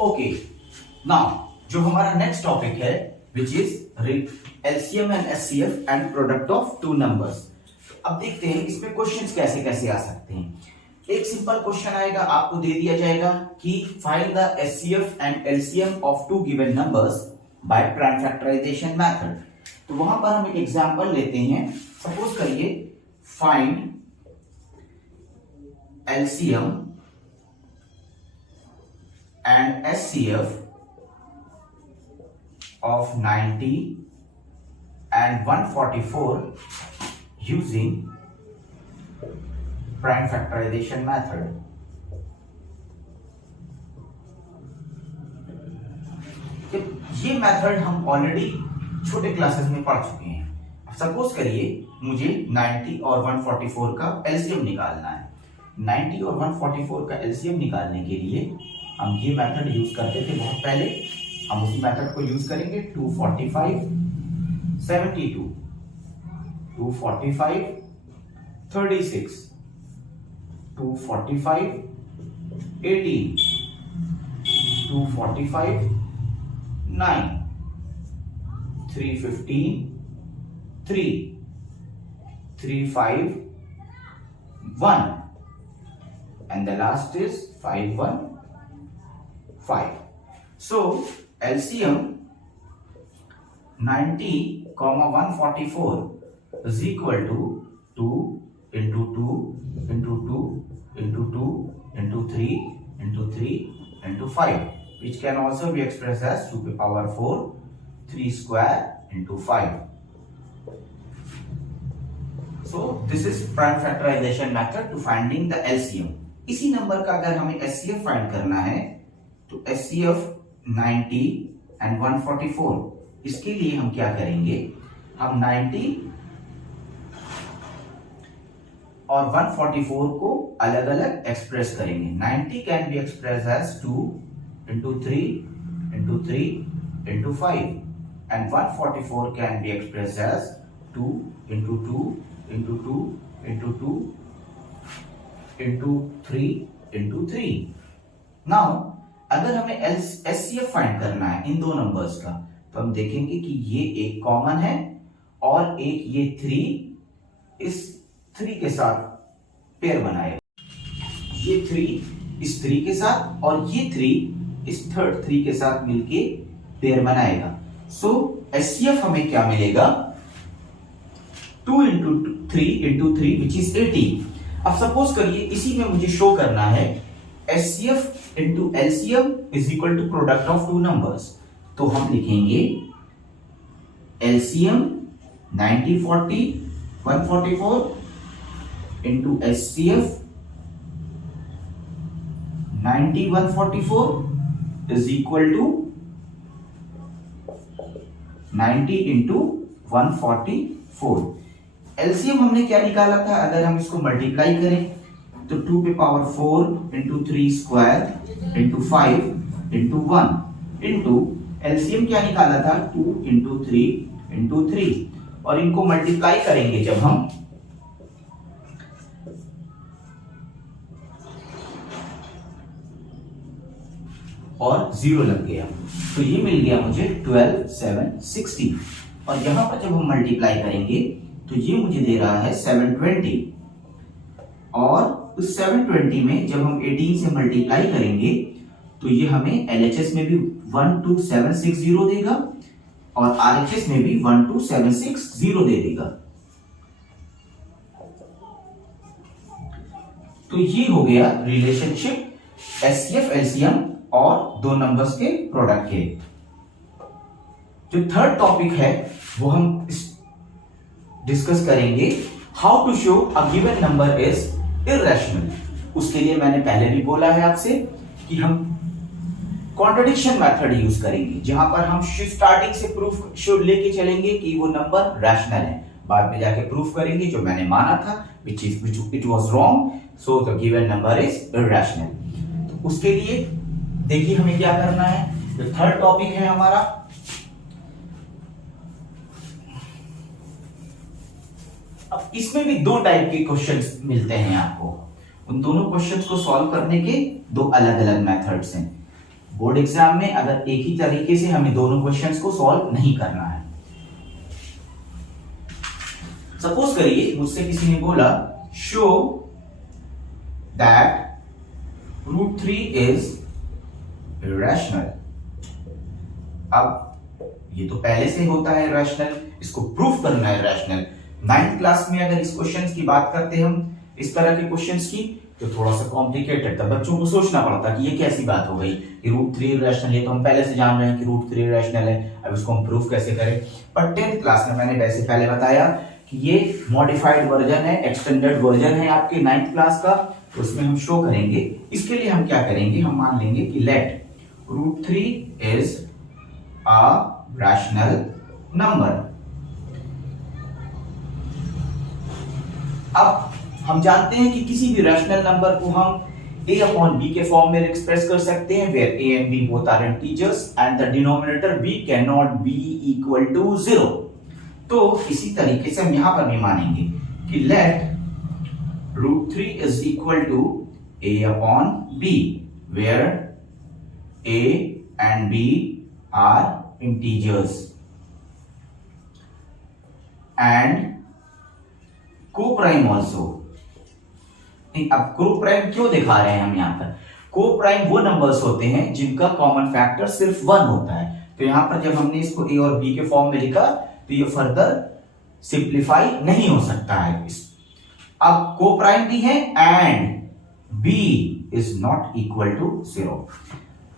Okay, now जो हमारा next topic है which is LCM and HCF and product of two numbers. अब देखते हैं इसमें क्वेश्चंस कैसे कैसे आ सकते हैं। एक सिंपल क्वेश्चन आएगा, आपको दे दिया जाएगा कि find the HCF and LCM of two given numbers by prime factorisation method. तो वहां पर हम एक एग्जांपल लेते हैं। सपोज करिए find LCM and HCF of 90 and 144 using prime factorization method. ये मेथड हम ऑलरेडी छोटे क्लासेस में पढ़ चुके हैं। सपोज करिए मुझे 90 और 144 का एलसीएम निकालना है। 90 और 144 का एलसीएम निकालने के लिए हम ये मेथड यूज करते थे बहुत पहले, हम उसी मेथड को यूज करेंगे। 245 72 245 36 245 18 245 9 315 3 35 1 and the last is 51 5. So LCM 90, 144 is equal to 2 into 2 into 2 into 2 into 3 into 3 into 5, which can also be expressed as 2 to the power 4 3 square into 5. So this is prime factorization method to finding the LCM. इसी number का अगर हमें HCF find करना है तो HCF 90 and 144, इसके लिए हम क्या करेंगे, हम 90 और 144 को अलग अलग एक्सप्रेस करेंगे। 90 can be express as 2 into 3 into 3 into 5 and 144 can be expressed as 2 into 2 into 2 into 2 into 3 into 3. Now अगर हमें एचसीएफ फाइंड करना है इन दो नंबर्स का, तो हम देखेंगे कि ये एक कॉमन है और एक ये 3 इस 3 के साथ पेयर बनाएगा। ये 3 इस 3 के साथ और ये 3 इस थर्ड 3 के साथ मिलके पेयर बनाएगा। सो एचसीएफ हमें क्या मिलेगा, 2 into 3 into 3 which is 18। अब सपोज करिए इसी में मुझे शो करना है HCF into LCM is equal to product of two numbers, तो हम लिखेंगे LCM 90 40 144 into HCF 90 144 is equal to 90 into 144। LCM हमने क्या निकाला था, अगर हम इसको मल्टीप्लाई करें तो 2 पे power 4 into 3 square into 5 into 1 into LCM क्या निकाला था, 2 इंटू 3 इंटू 3, और इनको मल्टीप्लाई करेंगे जब हम और 0 लग गया तो ये मिल गया मुझे 12 7 16, और यहां पर जब हम मल्टीप्लाई करेंगे तो ये मुझे दे रहा है 720, और उस 720 में जब हम 18 से मल्टीप्लाई करेंगे तो ये हमें LHS में भी 12760 देगा और RHS में भी 12760 दे देगा। तो ये हो गया रिलेशनशिप HCF LCM और दो नंबर्स के प्रोडक्ट के। जो थर्ड टॉपिक है वो हम डिस्कस करेंगे, how to show a given number is irrational. उसके लिए मैंने पहले भी बोला है आपसे कि हम कॉन्ट्रडिक्शन मेथड यूज करेंगे, जहां पर हम स्टार्टिंग से प्रूफ लेके चलेंगे कि वो नंबर रैशनल है, बाद में जाके प्रूफ करेंगे जो मैंने माना था which it was wrong, so the given number is irrational। तो उसके लिए देखिए हमें क्या करना है, जो थर्ड टॉपिक है हमारा, अब इसमें भी दो टाइप के क्वेश्चंस मिलते हैं आपको। उन दोनों क्वेश्चंस को सॉल्व करने के दो अलग अलग मेथड्स हैं। बोर्ड एग्जाम में अगर एक ही तरीके से हमें दोनों क्वेश्चंस को सॉल्व नहीं करना है। सपोज करिए मुझसे किसी ने बोला शो दैट √3 इज इरेशनल। अब ये तो पहले से होता है इरेशनल, इसको प्रूफ करना है इरेशनल। 9th क्लास में अगर इस क्वेश्चंस की बात करते हम इस तरह के क्वेश्चंस की तो थोड़ा सा कॉम्प्लिकेटेड था, बच्चों को सोचना पड़ता कि ये कैसी बात हो गई, ये √3 इरेशनल, ये तो हम पहले से जान रहे हैं कि √3 इरेशनल है, अब इसको हम प्रूफ कैसे करें। पर 10th क्लास में मैंने वैसे पहले बताया कि ये मॉडिफाइड वर्जन है, एक्सटेंडेड वर्जन है आपके 9th क्लास का, तो उसमें हम शो करेंगे। इसके लिए हम क्या करेंगे, हम मान लेंगे कि let √3 is a rational number. अब हम जानते हैं कि किसी भी रैशनल नंबर को हम a/b के फॉर्म में एक्सप्रेस कर सकते हैं, where a and b both are integers and the denominator b cannot be equal to 0। तो इसी तरीके से हम यहां पर भी मानेंगे कि let √3 is equal to a/b, where a and b are integers and co-prime also। अब co-prime क्यों दिखा रहे हैं हम यहां पर, co-prime वो नंबर्स होते हैं जिनका कॉमन फैक्टर सिर्फ 1 होता है। तो यहां पर जब हमने इसको a और b के फॉर्म में लिखा तो ये फर्दर सिंप्लीफाई नहीं हो सकता है। अब co-prime भी है and b is not equal to 0।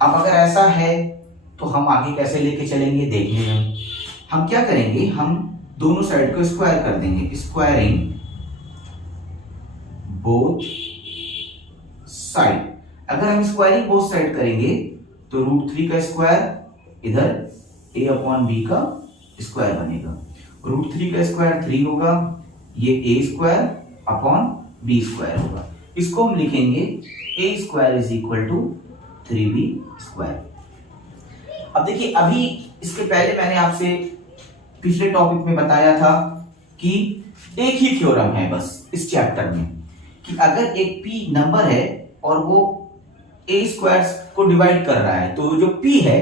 अब अगर ऐसा है तो हम आगे कैसे लेके चलेंगे देखने में। हम क्या करेंगे, हम दोनों साइड को स्क्वायर कर देंगे, स्क्वायरिंग बोथ साइड। अगर हम स्क्वायरिंग बोथ साइड करेंगे तो √3 का स्क्वायर इधर a/b का स्क्वायर बनेगा। √3 का स्क्वायर 3 होगा, ये a² अपॉन b² होगा। इसको हम लिखेंगे a² is equal to 3b²। अब देखिए, अभी इसके पहले मैंने आपसे पिछले टॉपिक में बताया था कि एक ही थ्योरम है बस इस चैप्टर में, कि अगर एक p नंबर है और वो a² को डिवाइड कर रहा है तो जो p है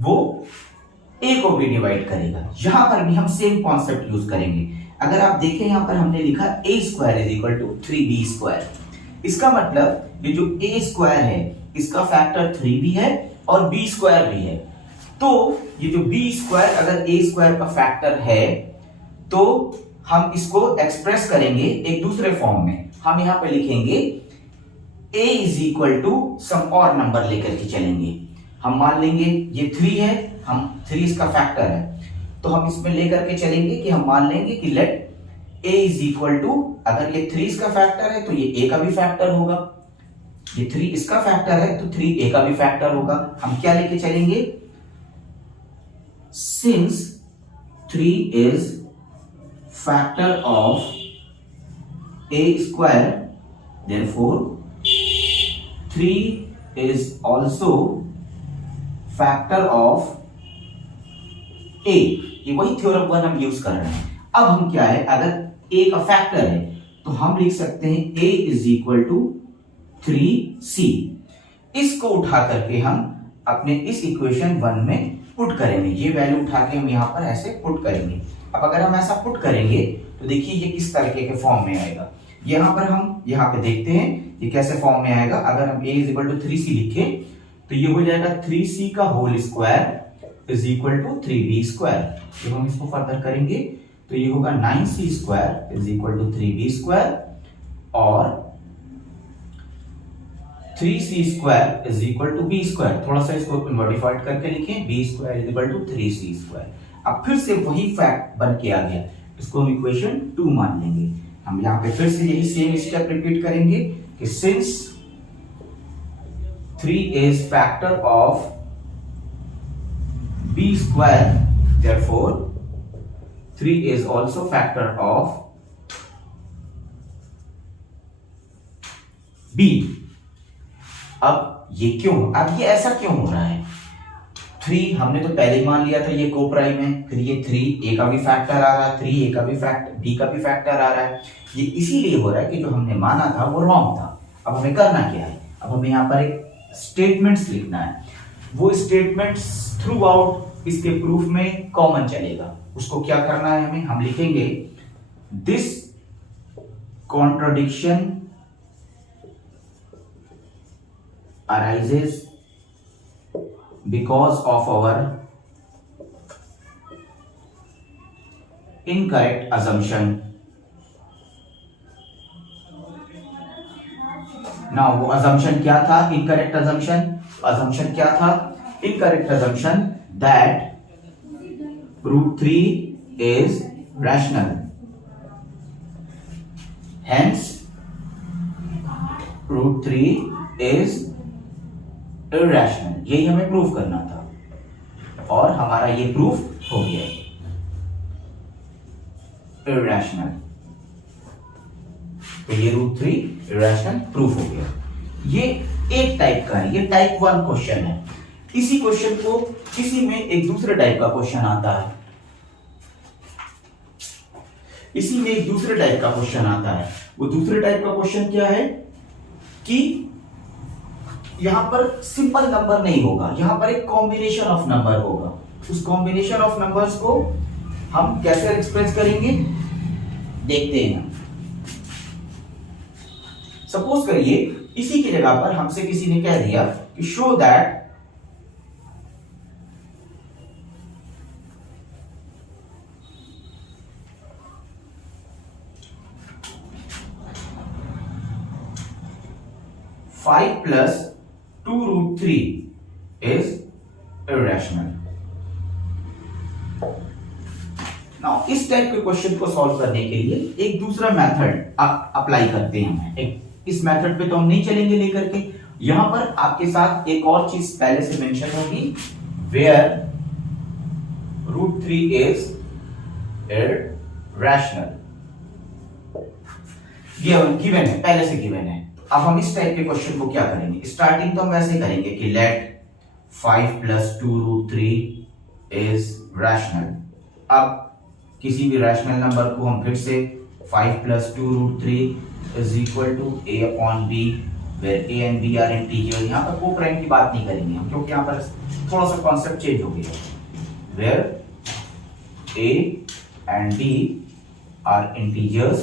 वो a को भी डिवाइड करेगा। यहां पर भी हम सेम कॉन्सेप्ट यूज करेंगे। अगर आप देखें यहां पर हमने लिखा a² is equal to 3b²। इसका मतलब ये जो a² है इसका फैक्टर 3b है और b² भी है। तो ये जो b² अगर a² का फैक्टर है तो हम इसको एक्सप्रेस करेंगे एक दूसरे फॉर्म में। हम यहां पे लिखेंगे a is equal to some और नंबर लेकर के चलेंगे। हम मान लेंगे ये 3 है, हम 3 इसका फैक्टर है, तो हम इसमें लेकर के चलेंगे कि हम मान लेंगे कि let a is equal to, अगर ये 3 इसका फैक्टर है तो ये a का भी फैक्टर होगा, ये 3 इसका फैक्टर है तो 3 a का भी फैक्टर होगा। हम क्या लेके चलेंगे, since 3 is factor of a², therefore 3 is also factor of a। ये वही थ्योरम 1 हम यूज कर रहे हैं। अब हम क्या है, अगर a का फैक्टर है तो हम लिख सकते हैं a is equal to 3c। इसको उठा करके हम अपने इस इक्वेशन 1 में पुट करेंगे, ये वैल्यू उठा के हम यहाँ पर ऐसे पुट करेंगे। अब अगर हम ऐसा पुट करेंगे तो देखिए ये किस तरीके के फॉर्म में आएगा। यहाँ पर हम यहाँ पे देखते हैं ये कैसे फॉर्म में आएगा। अगर हम a is equal to 3c लिखें तो ये हो जाएगा 3c का whole square is equal to 3b²। जब हम इसको फर्दर करेंगे तो ये होगा 9c² is equal to 3b² और 3c² is equal to b²। थोड़ा सा इसको मॉडिफाइड करके लिखें, b² is equal to 3c²। अब फिर से वही फैक्ट बन के आ गया, इसको हम इक्वेशन 2 मान लेंगे। हम यहाँ पे फिर से यही सेम स्टेप रिपीट करेंगे कि since 3 is factor of b², therefore 3 is also factor of b। अब ये क्यों, अब ये ऐसा क्यों हो रहा है, 3 हमने तो पहले ही मान लिया था ये को प्राइम है, फिर ये 3 a का भी फैक्टर आ रहा है, 3 a का भी फैक्टर, b का भी फैक्टर आ रहा है। ये इसीलिए हो रहा है कि जो हमने माना था वो रॉन्ग था। अब हमें करना क्या है, अब हमें यहाँ पर एक स्टेटमेंट्स लिखना है। वो स्टेटमेंट्स थ्रू आउट इसके प्रूफ में कॉमन चलेगा। उसको क्या करना है हमें, हम लिखेंगे this contradiction arises because of our incorrect assumption। now वो assumption क्या था, incorrect assumption क्या था, incorrect assumption that root 3 is rational, hence root 3 is irrational। यही हमें प्रूफ करना था और हमारा ये प्रूफ हो गया। irrational, तो ये रूट 3 irrational प्रूफ हो गया। ये एक टाइप का है, ये टाइप 1 क्वेश्चन है। इसी क्वेश्चन को किसी में एक दूसरे टाइप का क्वेश्चन आता है, इसी में एक दूसरे टाइप का क्वेश्चन आता है। वो दूसरे टाइप का क्वेश्चन क्या है कि यहां पर सिंपल नंबर नहीं होगा, यहां पर एक कॉम्बिनेशन ऑफ नंबर होगा। उस कॉम्बिनेशन ऑफ नंबर्स को हम कैसे एक्सप्रेस करेंगे देखते हैं। सपोज करिए इसी की जगह पर हमसे किसी ने कह दिया कि show that five plus 2 root 3 is irrational। Now इस टाइप के क्वेश्चन को सॉल्व करने के लिए एक दूसरा मेथड अप्लाई करते हैं। इस मेथड पे तो हम नहीं चलेंगे लेकर के, यहां पर आपके साथ एक और चीज पहले से मेंशन होगी, where root 3 is irrational। Given है, पहले से गिवन है। अब हम इस टाइप के क्वेश्चन को क्या करेंगे, स्टार्टिंग तो हम वैसे करेंगे कि late 5 plus 2 root 3 is rational। अब किसी भी रैशनल नंबर को हम फिर से 5 plus 2 root 3 is equal to a upon b, where a and b are integer। यहाँ पर को प्राइम की बात नहीं करेंगे हम, क्योंकि यहाँ पर थोड़ा सा कॉन्सेप्ट चेंज हो गया, where a and b are integers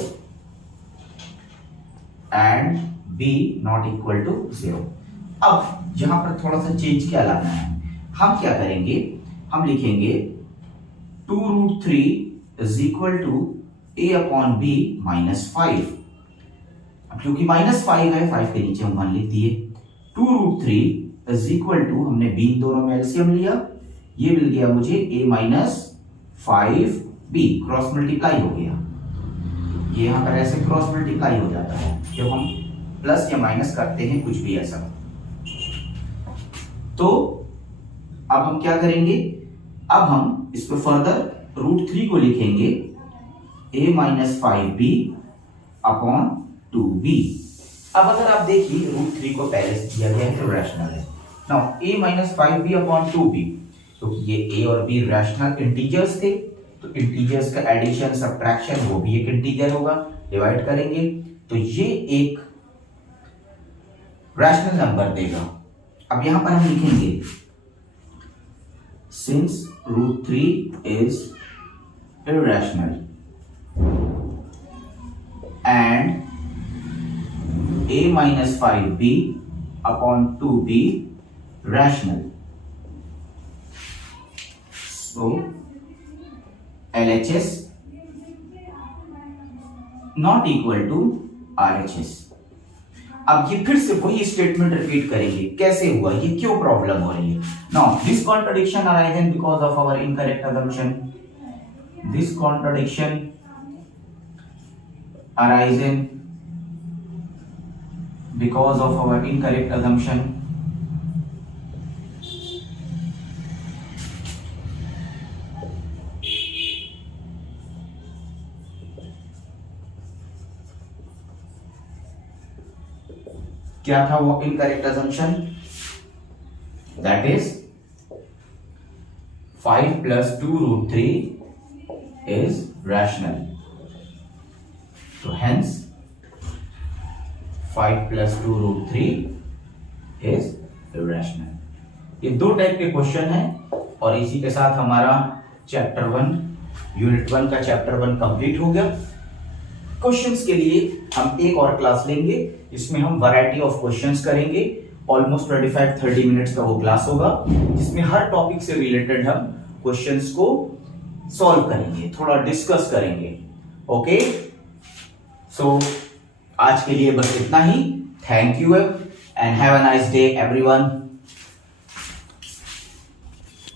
and b not equal to 0। अब यहां पर थोड़ा सा चेंज क्या लाना है, हम क्या करेंगे, हम लिखेंगे 2 root 3 is equal to a upon b minus 5। अब क्योंकि -5 है, 5 के नीचे हम 1 लिख दिए। 2 root 3 is equal to, हमने b दोनों में एलसीएम लिया, ये मिल गया मुझे a minus 5b, cross multiply हो गया। ये यहां पर ऐसे क्रॉस मल्टीप्लाई हो जाता है जब हम प्लस या माइनस करते हैं, कुछ भी ऐसा। तो अब हम क्या करेंगे, अब हम इस पर फर्दर रूट 3 को लिखेंगे a minus 5b upon 2b। अब अगर आप देखिए रूट 3 को पहले से दिया गया है तो रैशनल है। Now a minus 5b upon 2b, तो ये a और b रैशनल इंटीजर्स थे, तो इंटीजर्स का एडिशन सब्ट्रैक्शन वो भी एक इंटीजर होगा, डिवाइड करेंगे तो ये एक रैशनल नंबर देगा। अब यहां पर हम लिखेंगे since root 3 is irrational and a minus 5b upon 2b rational, so LHS not equal to RHS। अब ये फिर से वही स्टेटमेंट रिपीट करेंगे, कैसे हुआ, ये क्यों प्रॉब्लम हो रही है। Now this contradiction arisen because of our incorrect assumption, this contradiction arisen because of our incorrect assumption, क्या था वो incorrect assumption, that is 5 plus 2 root 3 is rational, so hence 5 plus 2 root 3 is irrational। ये 2 type के question हैं और इसी के साथ हमारा चैप्टर 1 यूनिट 1 का चैप्टर 1 कंप्लीट हो गया। क्वेश्चंस के लिए हम एक और क्लास लेंगे, इसमें हम वैरायटी ऑफ क्वेश्चंस करेंगे। ऑलमोस्ट 25-30 मिनट्स का वो क्लास होगा, जिसमें हर टॉपिक से रिलेटेड हम क्वेश्चंस को सॉल्व करेंगे, थोड़ा डिस्कस करेंगे। ओके, सो आज के लिए बस इतना ही। Thank you and have a nice day everyone.